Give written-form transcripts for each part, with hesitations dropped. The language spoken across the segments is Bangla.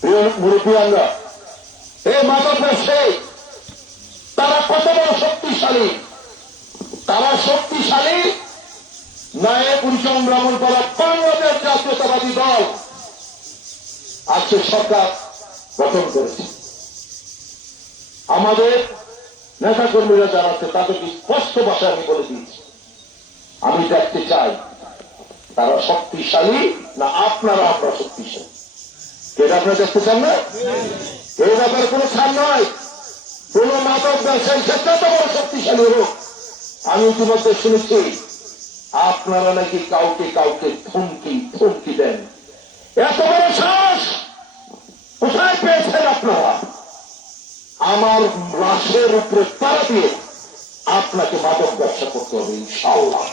প্রিয় মুরব্বীরা, এই মাদক ব্যবসায়ী তারা কত বড় শক্তিশালী, তারা শক্তিশালী। নায়েব উজ্জ্বল ব্রাহ্মণ করা বাংলাদেশ জাতীয়তাবাদী দল আজকে সরকার গঠন করেছে। আমাদের নেতা কর্মীরা যারা আছে তাদেরকে স্পষ্ট ভাষায় আমি বলে দিয়েছি, আমি দেখতে চাই তারা শক্তিশালী না আপনারা শক্তিশালী। এটা আপনারা দেখতে চান না? এই ব্যাপারে কোনো ছাড় নয়। কোন মাদক ব্যবসায়ী ক্ষেত্রে তো বড় শক্তিশালী হোক, আমি ইতিমধ্যে শুনেছি আপনারা নাকি কাউকে কাউকে থমকি দেন। এত বড় সাহস কোথায় পেয়েছেন আপনারা? আমার লাশের উপরে তারা দিয়ে আপনাকে মাদক ব্যবসা করতে হবে ইনশাআল্লাহ।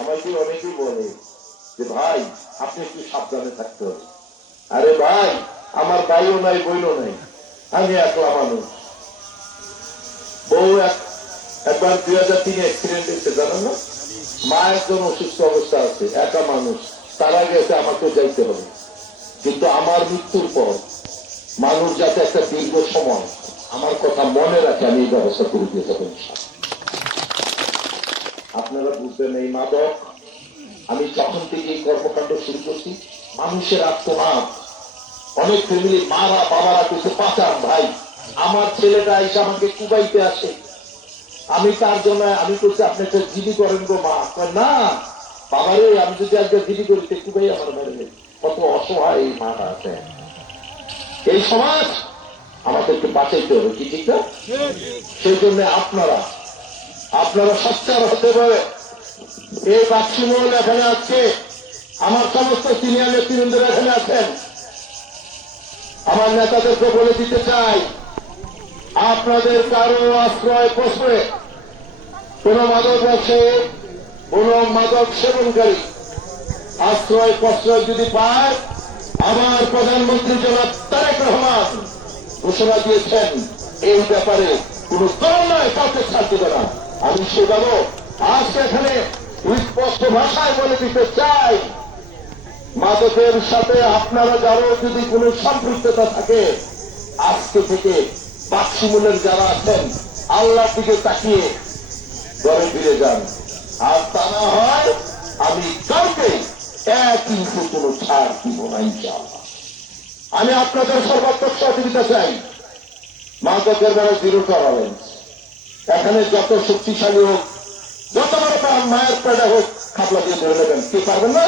আমাকে অনেকেই বলে যে ভাই আপনি একটু সাবধানে থাকতে হবে। আরে ভাই, আমার ভাইও নাই বোনও নাই, আমি একলা মানুষ। বউ একবার 2003 অ্যাক্সিডেন্ট হয়েছে জানেন না? মা একজন অসুস্থ অবস্থা আছে, একা মানুষ, তারা গেছে আমাকে যাইতে হবে। কিন্তু আমার মৃত্যুর পর মানুষ যাতে একটা দীর্ঘ সময় আমার কথা মনে রাখে, আমি এই ব্যবস্থা করে দিয়ে যাবো। আপনারা বুঝবেন এই মাদক, আমি যখন থেকে এই কর্মকাণ্ড শুরু করছি, মানুষের আত্মনাদ, অনেক ফ্যামিলি মারা বাবারা কিছু পাচান ভাই, আমার ছেলেটা এসে আমাকে কুবাইতে আসে, আমি তার জন্য আমি করছি আপনি একটা জিডি করেন গো মা, না বাবারে আমি যদি একবার জিডি করি কুবাই আমার মেরে। কত অসহায় এই মারা আছে। এই সমাজ আমাদেরকে বাঁচাইতে হবে, কি ঠিক না? সেই জন্য আপনারা সচ্চার হতে পারে। এই বাক্সিমহল এখানে আছে, আমার সমস্ত সিনিয়র নেতৃবৃন্দরা এখানে আছেন। আমার নেতাদেরকে বলে দিতে চাই, আপনাদের কারো আশ্রয় প্রশ্রয়ে কোন মাদক ব্যবসায়ী, কোন মাদক সেবনকারী আশ্রয় প্রশ্রয় যদি পায়, আমার প্রধানমন্ত্রী জনাব তারেক রহমান ঘোষণা দিয়েছেন এই ব্যাপারে কোন দল নয় কাউকে ছাড় দেবে না। আমি সেভাবে আজকে এখানে স্পষ্ট ভাষায় বলে দিতে চাই, মাদকের সাথে আপনারা যারও যদি কোন সম্পৃক্ততা থাকে, আজকে থেকে বাক্সিমূলের যারা আছেন আল্লাহর দিকে তাকিয়ে ঘরে ফিরে যান। আর তা না হয় আমি কাউকে এক ইঞ্চি কোন ছাড় দিব না ইনশাআল্লাহ। আমি আপনাদের সর্বাত্মক সহযোগিতা চাই। মাদকের বেলা জিরো টলারেন্স। এখানে যত শক্তিশালী হোক, যত বড় মায়ের পেটে হোক, খাপলা দিয়ে ধরে নেবেন, কি পারবেন না?